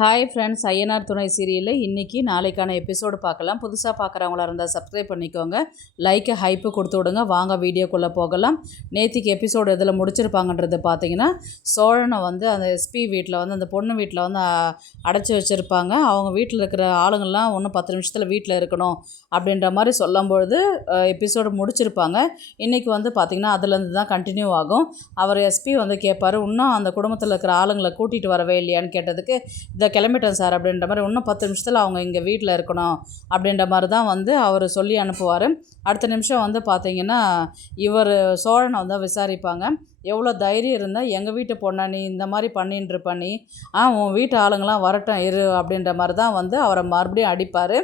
Hi friends, Ayyanar துணை சீரியலில் இன்றைக்கி நாளைக்கான எபிசோடு பார்க்கலாம். புதுசாக பார்க்குறவங்களா இருந்தால் சப்ஸ்கிரைப் பண்ணிக்கோங்க, லைக்கு ஹைப்பு கொடுத்து விடுங்க. வாங்க வீடியோக்குள்ளே போகலாம். நேற்றுக்கு எபிசோடு எதில் முடிச்சிருப்பாங்கன்றது பார்த்தீங்கன்னா, சோழனை வந்து அந்த எஸ்பி வீட்டில் வந்து அந்த பொண்ணு வீட்டில் வந்து அடைச்சி வச்சுருப்பாங்க. அவங்க வீட்டில் இருக்கிற ஆளுங்கள்லாம் இன்னும் 10 நிமிஷத்தில் வீட்டில் இருக்கணும் அப்படின்ற மாதிரி சொல்லும்பொழுது எபிசோடு முடிச்சிருப்பாங்க. இன்றைக்கி வந்து பார்த்திங்கன்னா அதுலேருந்து தான் கண்டினியூ ஆகும். அவர் எஸ்பி வந்து கேட்பார், இன்னும் அந்த குடும்பத்தில் இருக்கிற ஆளுங்களை கூட்டிகிட்டு வரவே இல்லையான்னு கேட்டதுக்கு, இதை கிளம்பிட்டேன் சார் அப்படின்ற மாதிரி, இன்னும் 10 நிமிஷத்தில் அவங்க இங்கே வீட்டில் இருக்கணும் அப்படின்ற மாதிரி தான் வந்து அவர் சொல்லி அனுப்புவார். அடுத்த நிமிஷம் வந்து பார்த்திங்கன்னா இவர் சோழனை வந்து விசாரிப்பாங்க. எவ்வளோ தைரியம் இருந்தால் எங்கள் வீட்டு பொண்ணை நீ இந்த மாதிரி பண்ணின்னு நீ உன் வீட்டு ஆளுங்களாம் வரட்டும் இரு அப்படின்ற மாதிரி தான் வந்து அவரை மறுபடியும் அடிப்பார்.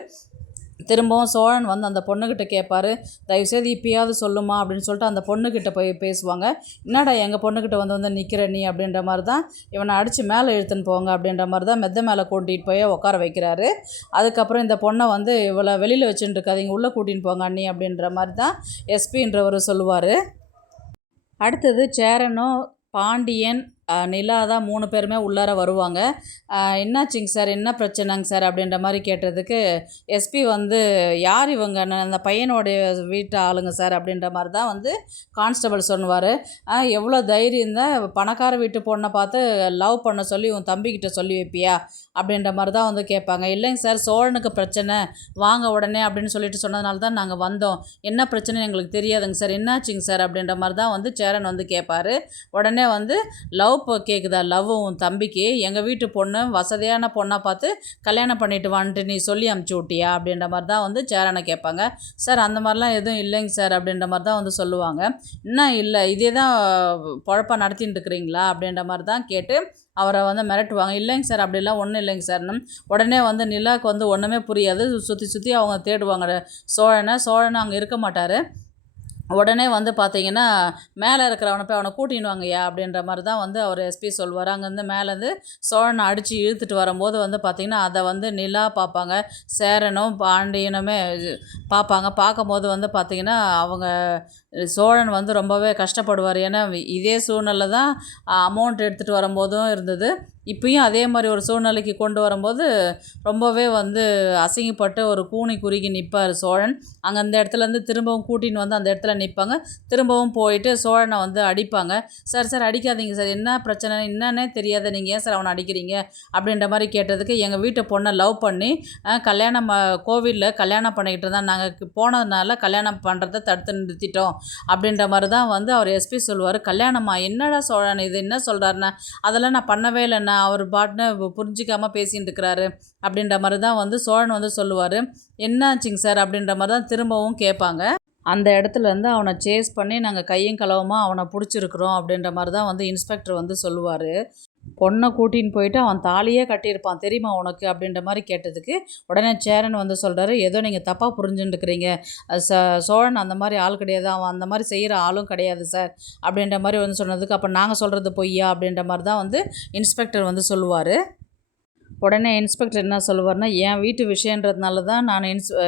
திரும்பவும் சோழன் வந்து அந்த பொண்ணுக்கிட்ட கேட்பார், தயவுசெய்து இப்பயாவது சொல்லுமா அப்படின்னு சொல்லிட்டு அந்த பொண்ணுக்கிட்ட போய் பேசுவாங்க. என்னடா எங்கள் பொண்ணுக்கிட்ட வந்து நிற்கிற நீ அப்படின்ற மாதிரி தான் இவனை அடித்து மேலே இழுத்துன்னு போங்க அப்படின்ற மாதிரி தான் மெத்த மேலே கூட்டிகிட்டு போய் உட்கார வைக்கிறாரு. அதுக்கப்புறம் இந்த பொண்ணை வந்து இவளை வெளியில் வச்சுட்டு இருக்காதீங்க, உள்ளே கூட்டின்னு போங்க அண்ணி அப்படின்ற மாதிரி தான் எஸ்பின்றவர் சொல்லுவார். அடுத்தது சேரனும் பாண்டியன் நிலா தான் 3 பேருமே உள்ளார வருவாங்க. என்னாச்சுங்க சார், என்ன பிரச்சனைங்க சார் அப்படின்ற மாதிரி கேட்டதுக்கு, எஸ்பி வந்து யார் இவங்க, அந்த பையனுடைய வீட்டு ஆளுங்க சார் அப்படின்ற மாதிரி தான் வந்து கான்ஸ்டபிள் சொன்னுவார். எவ்வளோ தைரியம் தான் பணக்கார வீட்டு பொண்ணை பார்த்து லவ் பண்ண சொல்லி உன் தம்பிக்கிட்ட சொல்லி வைப்பியா அப்படின்ற மாதிரி தான் வந்து கேட்பாங்க. இல்லைங்க சார், சோழனுக்கு பிரச்சனை வாங்க உடனே அப்படின்னு சொல்லிட்டு சொன்னதுனால தான் நாங்கள் வந்தோம், என்ன பிரச்சனை எங்களுக்கு தெரியாதுங்க சார், என்னாச்சுங்க சார் அப்படின்ற மாதிரி தான் வந்து சேரன் வந்து கேட்பார். உடனே வந்து லவ் கேட்குதா, லவ் உன் தம்பிக்கு எங்கள் வீட்டு பொண்ணு வசதியான பொண்ணாக பார்த்து கல்யாணம் பண்ணிட்டு வந்துட்டு நீ சொல்லி அமுச்சு விட்டியா அப்படின்ற மாதிரி தான் வந்து சேரனை கேட்பாங்க. சார் அந்த மாதிரிலாம் எதுவும் இல்லைங்க சார் அப்படின்ற மாதிரி தான் வந்து சொல்லுவாங்க. இன்னும் இல்லை இதே தான் பொழப்பாக நடத்தின்னு இருக்கிறீங்களா அப்படின்ற மாதிரி தான் கேட்டு அவரை வந்து மிரட்டுவாங்க. இல்லைங்க சார் அப்படிலாம் ஒன்றும் இல்லைங்க சார்னு உடனே வந்து நிலாவுக்கு வந்து ஒன்றுமே புரியாது. சுற்றி சுற்றி அவங்க தேடுவாங்க சோழனை அங்கே இருக்க மாட்டார். உடனே வந்து பார்த்தீங்கன்னா மேலே இருக்கிறவனை போய் அவனை கூட்டின்னு வாங்கய்யா அப்படின்ற மாதிரி தான் வந்து அவர் எஸ்பி சொல்லுவார். அங்கேருந்து மேலேருந்து சோழனை அடித்து இழுத்துட்டு வரும்போது வந்து பார்த்திங்கன்னா அதை வந்து நிலா பார்ப்பாங்க, சேரனும் பாண்டியனுமே பார்ப்பாங்க. பார்க்கும்போது வந்து பார்த்திங்கன்னா அவங்க சோழன் வந்து ரொம்பவே கஷ்டப்படுவார். ஏன்னா இதே சூழ்நிலை தான் அமௌண்ட் எடுத்துகிட்டு வரும்போதும் இருந்தது. இப்பயும் அதே மாதிரி ஒரு சூழ்நிலைக்கு கொண்டு வரும்போது ரொம்பவே வந்து அசிங்கப்பட்டு ஒரு கூனி குறுகி நிற்பார் சோழன். அங்கே அந்த இடத்துலேருந்து திரும்பவும் கூட்டின்னு வந்து அந்த இடத்துல நிற்பாங்க. திரும்பவும் போயிட்டு சோழனை வந்து அடிப்பாங்க. சார் அடிக்காதீங்க சார், என்ன பிரச்சனை என்னன்னே தெரியாத நீங்கள் ஏன் சார் அவனை அடிக்கிறீங்க அப்படின்ற மாதிரி கேட்டதுக்கு, எங்கள் வீட்டு பொண்ணை லவ் பண்ணி கல்யாணம் கோவிலில் கல்யாணம் பண்ணிக்கிட்டு தான் நாங்கள் போனதுனால கல்யாணம் பண்ணுறதை தடுத்து நிறுத்திட்டோம் அப்படின்ற மாதிரி தான் வந்து அவர் எஸ்பி சொல்லுவார். கல்யாணமா, என்னடா சோழன் இது என்ன சொல்கிறாருன்னா, அதெல்லாம் நான் பண்ணவே இல்லைண்ணா, அவர் பாட்டுன்னு புரிஞ்சிக்காமல் பேசிகிட்டு இருக்கிறாரு அப்படின்ற மாதிரி தான் வந்து சோழன் வந்து சொல்லுவார். என்னாச்சுங்க சார் அப்படின்ற மாதிரி தான் திரும்பவும் கேட்பாங்க. அந்த இடத்துலேருந்து அவனை சேஸ் பண்ணி நாங்கள் கையும் களவுமாக அவனை பிடிச்சிருக்கிறோம் அப்படின்ற மாதிரி தான் வந்து இன்ஸ்பெக்டர் வந்து சொல்லுவார். பொண்ணை கூட்டின்னு போயிட்டு அவன் தாலியே கட்டியிருப்பான் தெரியுமா உனக்கு அப்படின்ற மாதிரி கேட்டதுக்கு, உடனே சேரன் வந்து சொல்கிறாரு, ஏதோ நீங்கள் தப்பாக புரிஞ்சுட்டுருக்கிறீங்க, சோழன் அந்த மாதிரி ஆள் கிடையாது, அவன் அந்த மாதிரி செய்கிற ஆளும் கிடையாது சார் அப்படின்ற மாதிரி வந்து சொன்னதுக்கு, அப்போ நாங்கள் சொல்கிறது பொய்யா அப்படின்ற மாதிரி தான் வந்து இன்ஸ்பெக்டர் வந்து சொல்லுவார். உடனே இன்ஸ்பெக்டர் என்ன சொல்லுவார்னா, என் வீட்டு விஷயன்றதுனால தான் நான்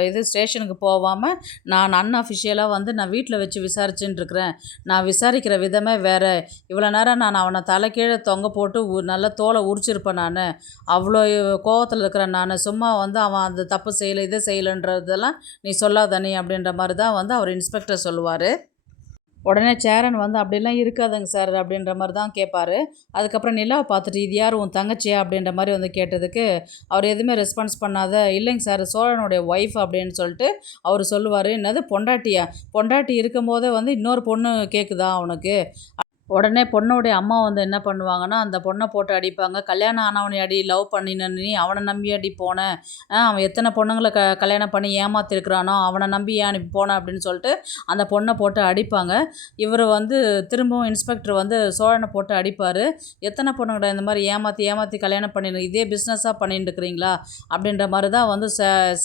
இது ஸ்டேஷனுக்கு போகாமல் நான் அன்அஃபிஷியலாக வந்து நான் வீட்டில் வச்சு விசாரிச்சுட்டு இருக்கிறேன். நான் விசாரிக்கிற விதமே வேறு. இவ்வளோ நேரம் நான் அவனை தலைக்கீழே தொங்க போட்டு நல்லா தோலை உரிச்சிருப்பேன். நான் அவ்வளோ கோவத்தில் இருக்கிறேன். நான் சும்மா வந்து அவன் அந்த தப்பு செய்யலை இதை செய்யலைன்றதெல்லாம் நீ சொல்லாதனி அப்படின்ற மாதிரி தான் வந்து அவர் இன்ஸ்பெக்டர் சொல்லுவார். உடனே சேரன் வந்து அப்படிலாம் இருக்காதுங்க சார் அப்படின்ற மாதிரி தான் கேட்பார். அதுக்கப்புறம் நிலாவை பார்த்துட்டு, இது யார் உன் தங்கச்சியா அப்படின்ற மாதிரி வந்து கேட்டதுக்கு அவர் எதுவுமே ரெஸ்பான்ஸ் பண்ணாத, இல்லைங்க சார் சோழனுடைய ஒய்ஃப் அப்படின்னு சொல்லிட்டு அவர் சொல்லுவார். என்னது பொண்டாட்டியா, பொண்டாட்டி இருக்கும்போதே வந்து இன்னொரு பொண்ணு கேட்குதா அவனுக்கு. உடனே பொண்ணுடைய அம்மா வந்து என்ன பண்ணுவாங்கன்னா, அந்த பொண்ணை போட்டு அடிப்பாங்க. கல்யாணம் ஆனவனை அடி, லவ் பண்ணின நீ அவனை நம்பி அடி போன, அவன் எத்தனை பொண்ணுங்களை கல்யாணம் பண்ணி ஏமாத்திருக்கிறானோ அவனை நம்பி ஏன் அனுப்பி போன அப்படின்னு சொல்லிட்டு அந்த பொண்ணை போட்டு அடிப்பாங்க. இவர் வந்து திரும்பவும் இன்ஸ்பெக்டர் வந்து சோழனை போட்டு அடிப்பார். எத்தனை பொண்ணுங்களை இந்த மாதிரி ஏமாற்றி கல்யாணம் பண்ணிடு, இதே பிஸ்னஸாக பண்ணிட்டு இருக்கிறீங்களா அப்படின்ற மாதிரி தான் வந்து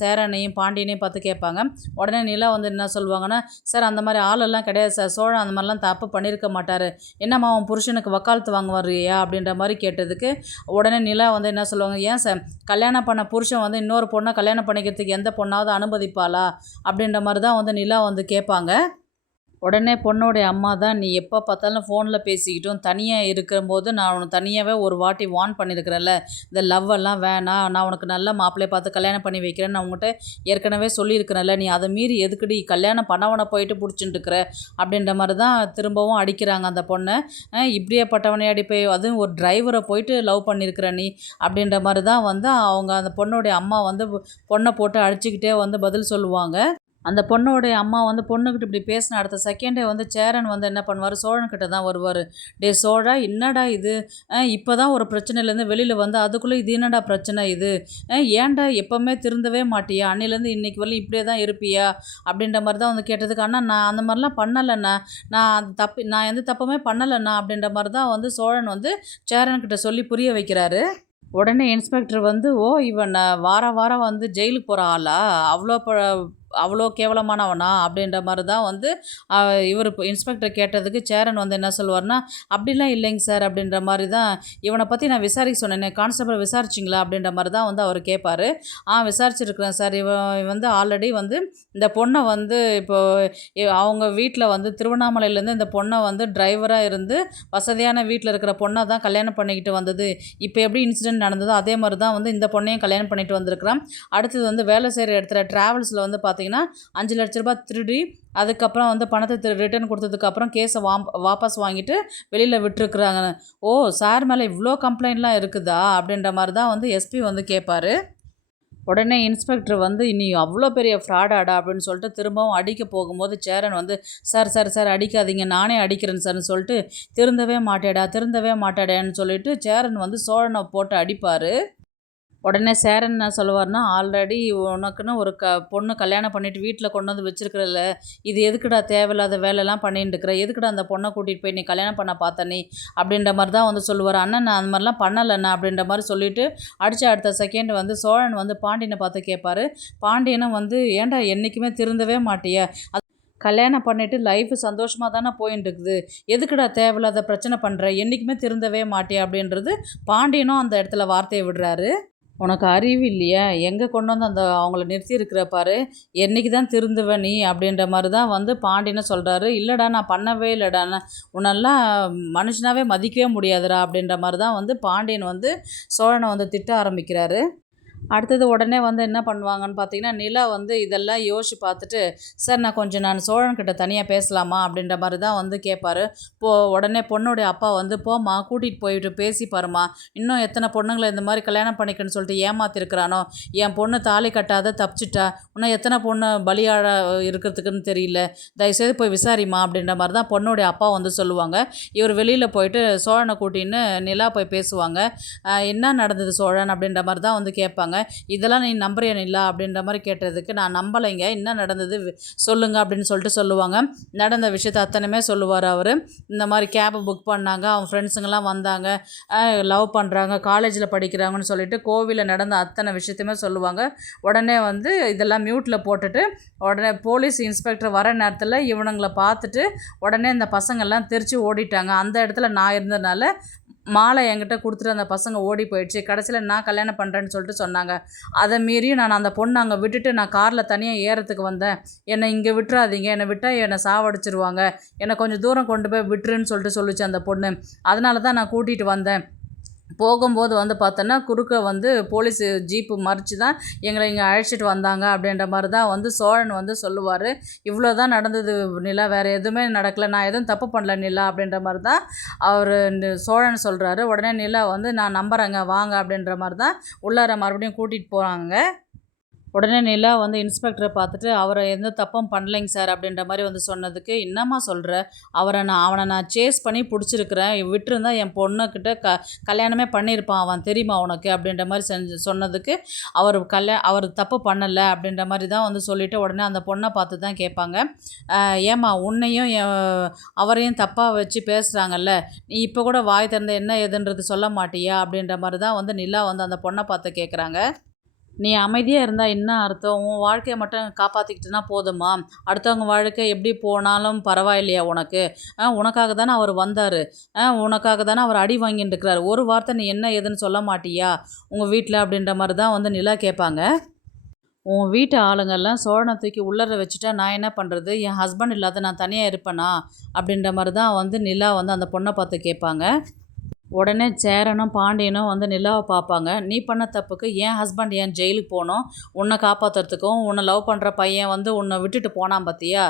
சேரனையும் பாண்டியனையும் பார்த்து கேட்பாங்க. உடனே நிலா வந்து என்ன சொல்லுவாங்கன்னா, சார் அந்த மாதிரி ஆளெல்லாம் கிடையாது சார், சோழன் அந்த மாதிரிலாம் தப்பு பண்ணியிருக்க மாட்டார், என்னம்மா அவன் புருஷனுக்கு வக்காலத்து வாங்க வர்றியா அப்படின்ற மாதிரி கேட்டதுக்கு, உடனே நிலா வந்து என்ன சொல்லுவாங்க, ஏன் சார் கல்யாணம் பண்ண புருஷன் வந்து இன்னொரு பொண்ணை கல்யாணம் பண்ணிக்கிறதுக்கு எந்த பொண்ணாவது அனுமதிப்பாளா அப்படின்ற மாதிரி தான் வந்து நிலா வந்து கேட்பாங்க. உடனே பொண்ணோடைய அம்மா தான், "நீ எப்போ பார்த்தாலும் ஃபோனில் பேசிக்கிட்டும் தனியாக இருக்கும்போது நான் உனக்கு தனியாகவே ஒரு வாட்டி வார்ன் பண்ணியிருக்கிறேன்ல, இந்த லவ் எல்லாம் வேணாம், நான் உனக்கு நல்ல மாப்பிள்ளைய பார்த்து கல்யாணம் பண்ணி வைக்கிறேன்னு நான் உங்கள்கிட்ட ஏற்கனவே சொல்லியிருக்கிறேன்ல, நீ அதை மீறி எதுக்குடி கல்யாணம் பண்ணவனை போயிட்டு பிடிச்சிட்டு இருக்கிற?" அப்படின்ற மாதிரி தான் திரும்பவும் அடிக்கிறாங்க அந்த பொண்ணை. "இப்படியேப்பட்டவனே அடிப்பை, அதுவும் ஒரு டிரைவரை போயிட்டு லவ் பண்ணியிருக்கிற நீ" அப்படின்ற மாதிரி தான் வந்து அவங்க அந்த பொண்ணுடைய அம்மா வந்து பொண்ணை போட்டு அடிச்சுக்கிட்டே வந்து பதில் சொல்லுவாங்க. அந்த பொண்ணோடைய அம்மா வந்து பொண்ணுக்கிட்ட இப்படி பேசின அடுத்த செகண்டே வந்து சேரன் வந்து என்ன பண்ணுவார், சோழன்கிட்ட தான் வருவார். "டே சோழா, என்னடா இது, இப்போ தான் ஒரு பிரச்சனையிலேருந்து வெளியில் வந்து அதுக்குள்ளே இது என்னடா பிரச்சனை இது, ஏன்டா எப்போவுமே திருந்தவே மாட்டியா, அன்னிலேருந்து இன்னைக்கு வரலும் இப்படியே தான் இருப்பியா?" அப்படின்ற மாதிரி தான் வந்து கேட்டதுக்கு, "அண்ணா நான் அந்த மாதிரிலாம் பண்ணலைண்ணா, நான் எந்த தப்புமே பண்ணலைண்ணா" அப்படின்ற மாதிரி தான் வந்து சோழன் வந்து சேரன்கிட்ட சொல்லி புரிய வைக்கிறாரு. உடனே இன்ஸ்பெக்டர் வந்து, "ஓ, இவன் வாரம் வாரம் வந்து ஜெயிலுக்கு போகிற ஆளா, அவ்வளோ கேவலமானவனா?" அப்படின்ற மாதிரி தான் வந்து இவர் இன்ஸ்பெக்டர் கேட்டதுக்கு சேரன் வந்து என்ன சொல்லுவார்னா, "அப்படிலாம் இல்லைங்க சார்" அப்படின்ற மாதிரி தான், "இவனை பற்றி நான் விசாரிக்க சொன்னேனே, கான்ஸ்டபிள் விசாரிச்சிங்களா?" அப்படின்ற மாதிரி தான் வந்து அவர் கேட்பார். விசாரிச்சிருக்கிறேன் சார், இவன் வந்து ஆல்ரெடி வந்து இந்த பொண்ணை வந்து இப்போ அவங்க வீட்டில் வந்து திருவண்ணாமலையிலேருந்து இந்த பொண்ணை வந்து டிரைவராக இருந்து வசதியான வீட்டில் இருக்கிற பொண்ணை தான் கல்யாணம் பண்ணிக்கிட்டு வந்தது. இப்போ எப்படி இன்சிடென்ட் நடந்ததோ அதே மாதிரி தான் வந்து இந்த பொண்ணையும் கல்யாணம் பண்ணிட்டு வந்திருக்கிறான். அடுத்தது வந்து வேலை செய்கிற இடத்துல ட்ராவல்ஸில் வந்து பார்த்தீங்கன்னா 5,00,000 திருடி அதுக்கப்புறம் வந்து பணத்தை ரிட்டர்ன் கொடுத்ததுக்கப்புறம் கேஸை வாபஸ் வாங்கிட்டு வெளியில் விட்டுருக்குறாங்க." "ஓ, சார் மேலே இவ்வளோ கம்ப்ளைண்ட்லாம் இருக்குதா?" அப்படின்ற மாதிரி தான் வந்து எஸ்பி வந்து கேட்பார். உடனே இன்ஸ்பெக்டர் வந்து, "நீ அவ்வளோ பெரிய ஃப்ராடாடா" அப்படின்னு சொல்லிட்டு திரும்பவும் அடிக்க போகும்போது சேரன் வந்து, "சார் சார் சார், அடிக்காதீங்க, நானே அடிக்கிறேன் சார்ன்னு" சொல்லிட்டு, திருந்தவே மாட்டாடேன்னு சொல்லிட்டு சேரன் வந்து சோழனை போட்டு அடிப்பார். உடனே சேரன் என்ன சொல்லுவார்னா, "ஆல்ரெடி உனக்குன்னு ஒரு பொண்ணு கல்யாணம் பண்ணிட்டு வீட்டில் கொண்டு வந்து வச்சிருக்கிறல்ல, இது எதுக்குடா தேவையில்லாத வேலைலாம் பண்ணிட்டு இருக்கிற, எதுக்குடா அந்த பொண்ணை கூட்டிகிட்டு போய் நீ கல்யாணம் பண்ண பார்த்த நீ?" அப்படின்ற மாதிரி தான் வந்து சொல்லுவார். "அண்ணன், நான் அந்த மாதிரிலாம் பண்ணலைண்ணா" அப்படின்ற மாதிரி சொல்லிவிட்டு அடித்த அடுத்த செகண்ட் வந்து சோழன் வந்து பாண்டியனை பார்த்து கேட்பார். பாண்டியனும் வந்து, "ஏன்டா என்றைக்குமே திருந்தவே மாட்டியா, கல்யாணம் பண்ணிவிட்டு லைஃப் சந்தோஷமாக தானே போயின்னு இருக்குது, எதுக்குடா தேவையில்லாத பிரச்சனை பண்ணுற, என்றைக்குமே திருந்தவே மாட்டியா?" அப்படின்றது பாண்டியனும் அந்த இடத்துல வார்த்தையை விடுறாரு. "உனக்கு அறிவு இல்லையா, எங்கே கொண்டு வந்து அவங்கள நிறுத்தியிருக்கிற பாரு, என்றைக்கு தான் திருந்துவ நீ?" அப்படின்ற மாதிரி தான் வந்து பாண்டியன்னு சொல்கிறாரு. "இல்லைடா, நான் பண்ணவே இல்லைடா, உன்னெல்லாம் மனுஷனாவே மதிக்கவே முடியாதுடா" அப்படின்ற மாதிரி தான் வந்து பாண்டியன் வந்து சோழனை வந்து திட்ட ஆரம்பிக்கிறாரு. அடுத்தது உடனே வந்து என்ன பண்ணுவாங்கன்னு பார்த்தீங்கன்னா, நிலா வந்து இதெல்லாம் யோசிச்சு பார்த்துட்டு, "சார், நான் சோழன்கிட்ட தனியாக பேசலாமா?" அப்படின்ற மாதிரி தான் வந்து கேட்பாரு. உடனே பொண்ணுடைய அப்பா வந்து, "போம்மா, கூட்டிகிட்டு போயிட்டு பேசி பாரும்மா, இன்னும் எத்தனை பொண்ணுங்களை இந்த மாதிரி கல்யாணம் பண்ணிக்கன்னு சொல்லிட்டு ஏமாத்திருக்கிறானோ, என் பொண்ணு தாலி கட்டாத தப்பிச்சிட்டா, இன்னும் எத்தனை பொண்ணு பலியாட இருக்கிறதுக்குன்னு தெரியல, தயவுசெய்து போய் விசாரிம்மா" அப்படின்ற மாதிரி தான் பொண்ணுடைய அப்பா வந்து சொல்லுவாங்க. இவர் வெளியில் போயிட்டு சோழனை கூட்டின்னு நிலா போய் பேசுவாங்க. "என்ன நடந்தது சோழன்?" அப்படின்ற மாதிரி தான் வந்து கேட்பாங்க. "இதெல்லாம் நீ நம்புறியா நிலா?" அப்படின்ற மாதிரி கேட்டதுக்கு, "நான் நம்பலைங்க, என்ன நடந்தது சொல்லுங்க" அப்படின்னு சொல்லிட்டு சொல்லுவாங்க. நடந்த விஷயத்த அத்தனையுமே சொல்லுவார் அவர். இந்த மாதிரி கேபை புக் பண்ணாங்க, அவங்க ஃப்ரெண்ட்ஸுங்கெல்லாம் வந்தாங்க, லவ் பண்ணுறாங்க, காலேஜில் படிக்கிறாங்கன்னு சொல்லிட்டு கோவிலில் நடந்த அத்தனை விஷயத்தையுமே சொல்லுவாங்க. உடனே வந்து இதெல்லாம் மியூட்டில் போட்டுட்டு உடனே போலீஸ் இன்ஸ்பெக்டர் வர நேரத்தில் இவனுங்களை பார்த்துட்டு உடனே இந்த பசங்கள்லாம் தெரிச்சு ஓடிட்டாங்க. அந்த இடத்துல நான் இருந்ததுனால மாலை என்கிட்ட கொடுத்துட்டு அந்த பசங்க ஓடி போயிடுச்சு. கடைசியில் நான் கல்யாணம் பண்ணுறேன்னு சொல்லிட்டு சொன்னாங்க. அதை மீறியும் நான் அந்த பொண்ணை அங்கே விட்டுட்டு நான் காரில் தனியாக ஏறத்துக்கு வந்தேன். என்னை இங்கே விட்டுறாதீங்க, என்னை விட்டால் என்னை சாவடிச்சிருவாங்க, என்னை கொஞ்சம் தூரம் கொண்டு போய் விட்டுருன்னு சொல்லிட்டு சொல்லிச்சு அந்த பொண்ணு. அதனால தான் நான் கூட்டிகிட்டு வந்தேன். போகும்போது வந்து பார்த்தோன்னா குறுக்க வந்து போலீஸ் ஜீப்பு மறித்து தான் எங்களை இங்கே அழைச்சிட்டு வந்தாங்க அப்படின்ற மாதிரி தான் வந்து சோழன் வந்து சொல்லுவார். "இவ்வளோ தான் நடந்தது நிலா, வேறு எதுவுமே நடக்கலை, நான் எதுவும் தப்பு பண்ணல நிலா" அப்படின்ற மாதிரி தான் அவர் சோழன் சொல்கிறாரு. உடனே நிலா வந்து, "நான் நம்புகிறேங்க, வாங்க" அப்படின்ற மாதிரி தான் உள்ளார மறுபடியும் கூட்டிகிட்டு போகிறாங்க. உடனே நிலா வந்து இன்ஸ்பெக்டரை பார்த்துட்டு, "அவரை எந்த தப்பும் பண்ணலைங்க சார்" அப்படின்ற மாதிரி வந்து சொன்னதுக்கு, "என்னம்மா சொல்கிற, அவனை நான் சேஸ் பண்ணி பிடிச்சிருக்கிறேன், விட்டுருந்தா என் பொண்ணுக்கிட்ட கல்யாணமே பண்ணியிருப்பான் அவன், தெரியுமா உனக்கு?" அப்படின்ற மாதிரி சொன்னதுக்கு, அவர் தப்பு பண்ணலை அப்படின்ற மாதிரி தான் வந்து சொல்லிவிட்டு உடனே அந்த பொண்ணை பார்த்து தான் கேட்பாங்க, "ஏம்மா, உன்னையும் அவரையும் தப்பாக வச்சு பேசுகிறாங்கல்ல, நீ இப்போ கூட வாய் திறந்து என்ன ஏதுன்றது சொல்ல மாட்டியா?" அப்படின்ற மாதிரி தான் வந்து நிலா வந்து அந்த பொண்ணை பார்த்து கேட்குறாங்க. "நீ அமைதியாக இருந்தால் என்ன அர்த்தம், உன் வாழ்க்கையை மட்டும் காப்பாற்றிக்கிட்டுனா போதுமா, அடுத்தவங்க வாழ்க்கை எப்படி போனாலும் பரவாயில்லையா உனக்கு? உனக்காக தானே அவர் வந்தார், உனக்காக தானே அவர் அடி வாங்கிட்டு இருக்கிறார், ஒரு வார்த்தை நீ என்ன ஏதுன்னு சொல்ல மாட்டியா உங்கள் வீட்டில்?" அப்படின்ற மாதிரி தான் வந்து நிலா கேட்பாங்க. உன் வீட்டு ஆளுங்கெல்லாம் சோழனை தூக்கி உள்ளார வச்சுட்டா நான் என்ன பண்ணுறது? என் ஹஸ்பண்ட் இல்லாத நான் தனியாக இருப்பேனா? அப்படின்ற மாதிரி தான் வந்து நிலா வந்து அந்த பொண்ணை பார்த்து கேட்பாங்க. உடனே சேரனும் பாண்டியனும் வந்து நிலாவை பார்ப்பாங்க. நீ பண்ண தப்புக்கு என் ஹஸ்பண்ட் ஏன் ஜெயிலுக்கு போகணும்? உன்னை காப்பாற்றுறதுக்கும் உன்னை லவ் பண்ணுற பையன் வந்து உன்னை விட்டுட்டு போனான் பார்த்தியா,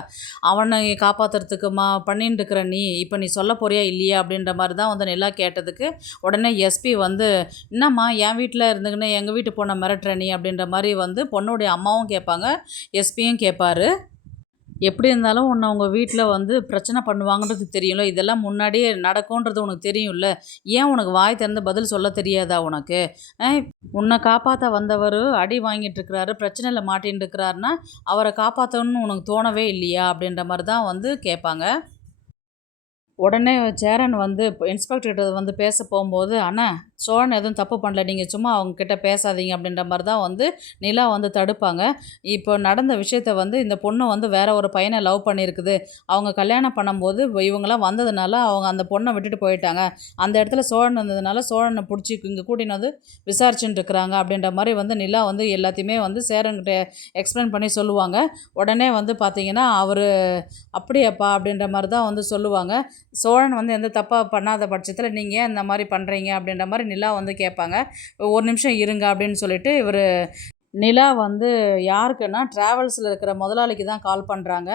அவனை காப்பாற்றுறதுக்குமா பண்ணிட்டு இருக்கிற நீ இப்போ நீ சொல்ல போறியா இல்லையா அப்படின்ற மாதிரி தான் வந்து நிலா கேட்டதுக்கு உடனே எஸ்பி வந்து என்னம்மா என் வீட்டில் இருந்துக்கின்னு எங்கள் வீட்டு பொண்ணை மிரட்டுற நீ அப்படின்ற மாதிரி வந்து பொண்ணுடைய அம்மாவும் கேட்பாங்க, எஸ்பியும் கேட்பாரு. எப்படி இருந்தாலும் உன்னை உங்கள் வீட்டில் வந்து பிரச்சனை பண்ணுவாங்கன்றது தெரியும்ல, இதெல்லாம் முன்னாடியே நடக்கும்ன்றது உனக்கு தெரியும்ல, ஏன் உனக்கு வாய் திறந்து பதில் சொல்ல தெரியாதா உனக்கு? உன்னை காப்பாற்ற வந்தவர் அடி வாங்கிட்டு இருக்கிறாரு, பிரச்சனையில் மாட்டின்னு இருக்கிறாருன்னா அவரை காப்பாற்றணும்னு உனக்கு தோணவே இல்லையா அப்படின்ற மாதிரி தான் வந்து கேட்பாங்க. உடனே சேரன் வந்து இன்ஸ்பெக்டர்கிட்ட வந்து பேச போகும்போது, அண்ணா சோழன் எதுவும் தப்பு பண்ணல, நீங்கள் சும்மா அவங்கக்கிட்ட பேசாதீங்க அப்படின்ற மாதிரி தான் வந்து நிலா வந்து தடுப்பாங்க. இப்போ நடந்த விஷயத்த வந்து இந்த பொண்ணு வந்து வேற ஒரு பையனை லவ் பண்ணியிருக்குது, அவங்க கல்யாணம் பண்ணும்போது இவங்கெல்லாம் வந்ததுனால அவங்க அந்த பொண்ணை விட்டுட்டு போயிட்டாங்க, அந்த இடத்துல சோழன் வந்ததுனால சோழனை பிடிச்சி இங்கே கூட்டின்னு வந்து விசாரிச்சுட்டு இருக்கிறாங்க அப்படின்ற மாதிரி வந்து நிலா வந்து எல்லாத்தையுமே வந்து சேரன்கிட்ட எக்ஸ்பிளைன் பண்ணி சொல்லுவாங்க. உடனே வந்து பார்த்திங்கன்னா அவர் அப்படியாப்பா அப்படின்ற மாதிரி தான் வந்து சொல்லுவாங்க. சோழன் வந்து எந்த தப்பாக பண்ணாத பட்சத்தில் நீங்கள் ஏன் இந்த மாதிரி பண்ணுறீங்க அப்படின்ற மாதிரி நிலா வந்து கேட்பாங்க. ஒரு நிமிஷம் இருங்க அப்படின்னு சொல்லிட்டு இவர் நிலா வந்து யாருக்குன்னா ட்ராவல்ஸில் இருக்கிற முதலாளிக்கு தான் கால் பண்ணுறாங்க.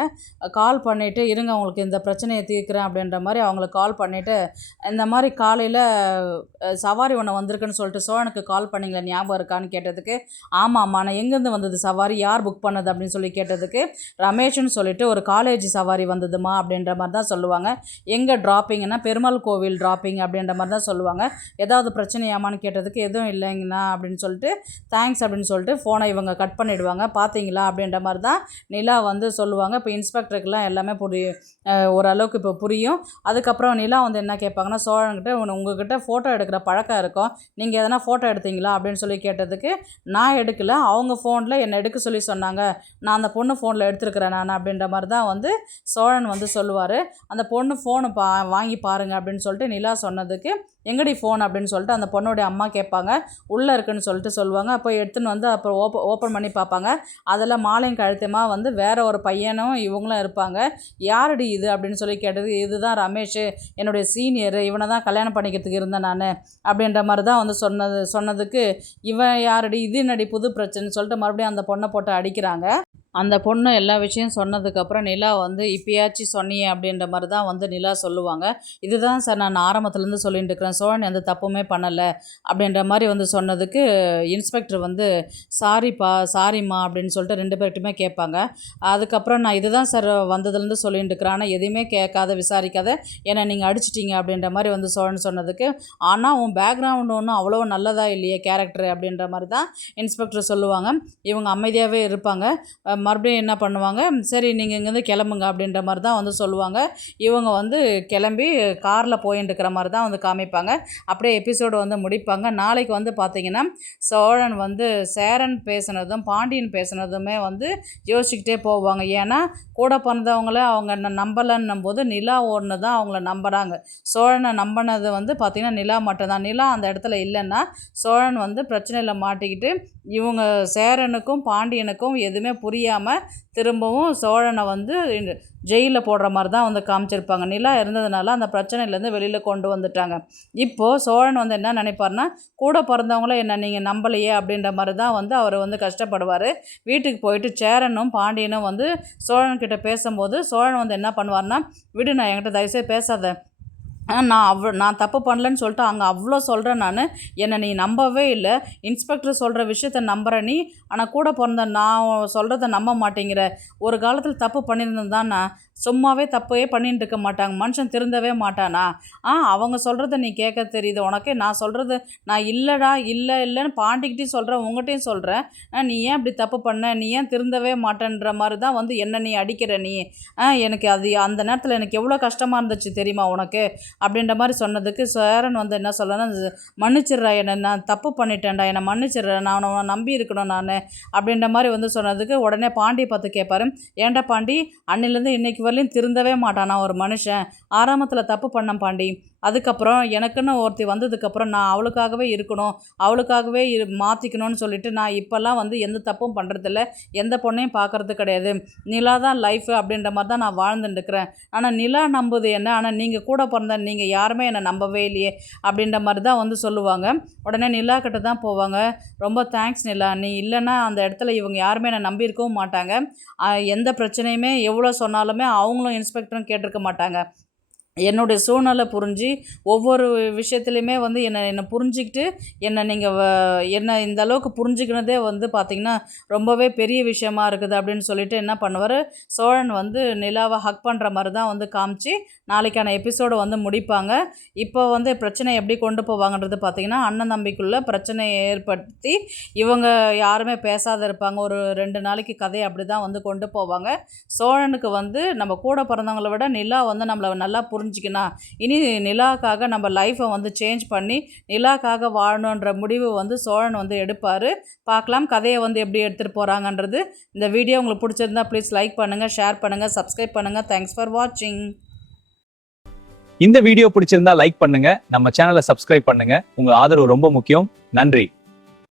கால் பண்ணிவிட்டு இருங்க உங்களுக்கு இந்த பிரச்சனையை தீர்க்குறேன் அப்படின்ற மாதிரி அவங்களுக்கு கால் பண்ணிவிட்டு, இந்த மாதிரி காலையில் சவாரி ஒன்று வந்திருக்குன்னு சொல்லிட்டு சோழனுக்கு கால் பண்ணிங்களே ஞாபகம் இருக்கான்னு கேட்டதுக்கு, ஆமாம்மா நான் எங்கேருந்து வந்தது சவாரி, யார் புக் பண்ணது அப்படின்னு சொல்லி கேட்டதுக்கு, ரமேஷ்னு சொல்லிட்டு ஒரு காலேஜ் சவாரி வந்ததுமா அப்படின்ற மாதிரி தான் சொல்லுவாங்க. எங்கே ட்ராப்பிங்கன்னா பெருமாள் கோவில் ட்ராப்பிங் அப்படின்ற மாதிரி தான் சொல்லுவாங்க. ஏதாவது பிரச்சனையாமான்னு கேட்டதுக்கு எதுவும் இல்லைங்கண்ணா அப்படின்னு சொல்லிட்டு தேங்க்ஸ் அப்படின்னு சொல்லிட்டு ஃபோனை இவங்க கட் பண்ணிவிடுவாங்க. பார்த்தீங்களா அப்படின்ற மாதிரி தான் நிலா வந்து சொல்லுவாங்க. இப்போ இன்ஸ்பெக்டருக்கெலாம் எல்லாமே ஓரளவுக்கு இப்போ புரியும். அதுக்கப்புறம் நிலா வந்து என்ன கேட்பாங்கன்னா, சோழன்கிட்ட உங்ககிட்ட ஃபோட்டோ எடுக்கிற பழக்கம் இருக்கும், நீங்கள் எதனா ஃபோட்டோ எடுத்தீங்களா அப்படின்னு சொல்லி கேட்டதுக்கு, நான் எடுக்கல, அவங்க ஃபோனில் என்னை எடுக்க சொல்லி சொன்னாங்க, நான் அந்த பொண்ணு ஃபோனில் எடுத்துருக்கிறேன் நான் அப்படின்ற மாதிரி தான் வந்து சோழன் வந்து சொல்லுவார். அந்த பொண்ணு ஃபோனு வாங்கி பாருங்க அப்படின்னு சொல்லிட்டு நிலா சொன்னதுக்கு, எங்கடி ஃபோன் அப்படின்னு சொல்லிட்டு அந்த பொண்ணுடைய அம்மா கேட்பாங்க. உள்ளே இருக்குன்னு சொல்லிட்டு சொல்லுவாங்க. அப்போ எடுத்துன்னு வந்து அப்புறம் ஓப்பன் பண்ணி பார்ப்பாங்க. அதில் மாலையும் கழுத்தையுமா வந்து வேற ஒரு பையனும் இவங்களும் இருப்பாங்க. யாருடி இது அப்படின்னு சொல்லி கேட்டது, இதுதான் ரமேஷ், என்னுடைய சீனியர், இவனை தான் கல்யாணம் பண்ணிக்கிறதுக்கு இருந்தேன் நான் அப்படின்ற மாதிரி தான் வந்து சொன்னதுக்கு, இவன் யாருடி, இது என்னடி புது பிரச்சனைன்னு சொல்லிட்டு மறுபடியும் அந்த பொண்ணை போட்டு அடிக்கிறாங்க. அந்த பொண்ணு எல்லா விஷயம் சொன்னதுக்கப்புறம் நிலா வந்து இப்பயாச்சும் சொன்னியே அப்படின்ற மாதிரி தான் வந்து நிலா சொல்லுவாங்க. இதுதான் சார் நான் ஆரம்பத்துலேருந்து சொல்லிட்டு இருக்கிறேன், சோழன் எந்த தப்புமே பண்ணலை அப்படின்ற மாதிரி வந்து சொன்னதுக்கு இன்ஸ்பெக்டர் வந்து சாரிம்மா அப்படின்னு சொல்லிட்டு 2 பேர்கிட்டையுமே கேட்பாங்க. அதுக்கப்புறம் நான் இதுதான் சார் வந்ததுலேருந்து சொல்லிட்டு இருக்கிறேன், ஆனால் எதுவுமே கேட்காத விசாரிக்காத என்னை நீங்கள் அடிச்சிட்டிங்க அப்படின்ற மாதிரி வந்து சோழன் சொன்னதுக்கு, ஆனால் உன் பேக்ரவுண்டு ஒன்றும் அவ்வளோ நல்லதாக இல்லையே கேரக்டர் அப்படின்ற மாதிரி தான் இன்ஸ்பெக்டர் சொல்லுவாங்க. இவங்க அமைதியாகவே இருப்பாங்க. மறுபடியும் என்ன பண்ணுவாங்க, சரி நீங்கள் இங்கேருந்து கிளம்புங்க அப்படின்ற மாதிரி தான் வந்து சொல்லுவாங்க. இவங்க வந்து கிளம்பி காரில் போயின்னு இருக்கிற மாதிரி தான் வந்து காமிப்பாங்க. அப்படியே எபிசோடு வந்து முடிப்பாங்க. நாளைக்கு வந்து பார்த்திங்கன்னா சோழன் வந்து சேரன் பேசுனதும் பாண்டியன் பேசுனதுமே வந்து யோசிச்சுக்கிட்டே போவாங்க. ஏன்னா கூட பிறந்தவங்கள அவங்க நம்பலைன்னும் போது நிலா ஒன்று தான் அவங்கள நம்புகிறாங்க. சோழனை நம்பினது வந்து பார்த்திங்கன்னா நிலா மட்டும்தான். நிலா அந்த இடத்துல இல்லைன்னா சோழன் வந்து பிரச்சனையில் மாட்டிக்கிட்டு இவங்க சேரனுக்கும் பாண்டியனுக்கும் எதுவுமே புரியாமல் திரும்பவும் சோழனை வந்து ஜெயிலில் போடுற மாதிரி தான் வந்து காமிச்சிருப்பாங்க. நிலா இருந்ததுனால அந்த பிரச்சனையிலேருந்து வெளியில் கொண்டு வந்துட்டாங்க. இப்போது சோழன் வந்து என்ன நினைப்பார்னா, கூட பிறந்தவங்கள என்ன நீங்கள் நம்பலையே அப்படின்ற மாதிரி தான் வந்து அவர் வந்து கஷ்டப்படுவார். வீட்டுக்கு போயிட்டு சேரனும் பாண்டியனும் வந்து சோழன்கிட்ட பேசும்போது சோழன் வந்து என்ன பண்ணுவார்னா, விடு நான் என்கிட்ட தயவுசெய்து பேசாத, நான் தப்பு பண்ணலன்னு சொல்லிட்டு அங்கே அவ்வளோ சொல்கிறேன் நான், என்னை நீ நம்பவே இல்லை, இன்ஸ்பெக்டர் சொல்கிற விஷயத்த நம்புகிற நீ, ஆனால் கூட பிறந்த நான் சொல்கிறத நம்ப மாட்டேங்கிற, ஒரு காலத்தில் தப்பு பண்ணியிருந்தது தான் நான் சும்மாவே தப்பே பண்ணிட்டு இருக்க மாட்டாங்க, மனுஷன் திருந்தவே மாட்டானா? அவங்க சொல்கிறத நீ கேட்க தெரியுது உனக்கு, நான் சொல்கிறது நான் இல்லைடா இல்லைன்னு பாண்டிக்கிட்டையும் சொல்கிறேன், உங்கள்கிட்டையும் சொல்கிறேன், நீ ஏன் இப்படி தப்பு பண்ண, நீ ஏன் திருந்தவே மாட்டேன்ற மாதிரி தான் வந்து என்ன நீ அடிக்கிற நீ, எனக்கு அது அந்த நேரத்தில் எனக்கு எவ்வளோ கஷ்டமாக இருந்துச்சு தெரியுமா உனக்கு அப்படின்ற மாதிரி சொன்னதுக்கு சேரன் வந்து என்ன சொல்லனா, மன்னிச்சிடுறா, என்னை நான் தப்பு பண்ணிட்டேன்டா, என்னை மன்னிச்சிடுறேன், நான் உன்னை நம்பி இருக்கணும் நான் அப்படின்ற மாதிரி வந்து சொன்னதுக்கு உடனே பாண்டியை பார்த்து கேட்பாரு, ஏன்டா பாண்டி, அன்னிலேருந்து இன்னைக்கு வரலையும் திருந்தவே மாட்டானா ஒரு மனுஷன், ஆரம்பத்தில் தப்பு பண்ண பாண்டி, அதுக்கப்புறம் எனக்குன்னு ஒருத்தி வந்ததுக்கப்புறம் நான் அவளுக்காகவே இருக்கணும், அவளுக்காகவே மாற்றிக்கணும்னு சொல்லிட்டு நான் இப்போல்லாம் வந்து எந்த தப்பும் பண்ணுறதில்ல, எந்த பொண்ணையும் பார்க்குறது கிடையாது. நிலா தான் லைஃபு அப்படின்ற மாதிரி தான் நான் வாழ்ந்துட்டுருக்கிறேன். ஆனால் நிலா நம்புது என்ன, ஆனால் நீங்கள் கூட பிறந்த நீங்கள் யாருமே என்னை நம்பவே இல்லையே அப்படின்ற மாதிரி தான் வந்து சொல்லுவாங்க. உடனே நிலா கிட்ட தான் போவாங்க. ரொம்ப தேங்க்ஸ் நிலா, நீ இல்லைன்னா அந்த இடத்துல இவங்க யாருமே என்னை நம்பியிருக்கவும் மாட்டாங்க. எந்த பிரச்சனையுமே எவ்வளோ சொன்னாலுமே அவங்களும் இன்ஸ்பெக்டரும் கேட்டிருக்க மாட்டாங்க. என்னுடைய சூழ்நிலை புரிஞ்சு ஒவ்வொரு விஷயத்துலையுமே வந்து என்னை புரிஞ்சுக்கிட்டு என்னை இந்த அளவுக்கு புரிஞ்சுக்கினதே வந்து பார்த்திங்கன்னா ரொம்பவே பெரிய விஷயமா இருக்குது அப்படின்னு சொல்லிட்டு என்ன பண்ணுவார், சோழன் வந்து நிலாவை ஹக் பண்ணுற மாதிரி தான் வந்து காமிச்சு நாளைக்கான எபிசோடை வந்து முடிப்பாங்க. இப்போ வந்து பிரச்சனை எப்படி கொண்டு போவாங்கன்றது பார்த்திங்கன்னா, அண்ணன் தம்பிக்குள்ளே பிரச்சனையை ஏற்படுத்தி இவங்க யாருமே பேசாத இருப்பாங்க. ஒரு 2 நாளைக்கு கதையை அப்படி தான் வந்து கொண்டு போவாங்க. சோழனுக்கு வந்து நம்ம கூட பிறந்தவங்களை விட நிலா வந்து நம்மளை நல்லா புரிஞ்சுக்கணும், இனி நிலாக்காக நம்ம லைஃப்பை வந்து சேஞ்ச் பண்ணி நிலாக்காக வாழணுன்ற முடிவு வந்து சோழன் வந்து எடுப்பார். பார்க்கலாம் கதையை வந்து எப்படி எடுத்துகிட்டு போகிறாங்கன்றது. இந்த வீடியோ உங்களுக்கு பிடிச்சிருந்தா ப்ளீஸ் லைக் பண்ணுங்கள், ஷேர் பண்ணுங்கள், சப்ஸ்கிரைப் பண்ணுங்கள். தேங்க்ஸ் ஃபார் வாட்சிங். இந்த வீடியோ பிடிச்சிருந்தா லைக் பண்ணுங்க, நம்ம சேனலை சப்ஸ்கிரைப் பண்ணுங்க. உங்க ஆதரவு ரொம்ப முக்கியம். நன்றி.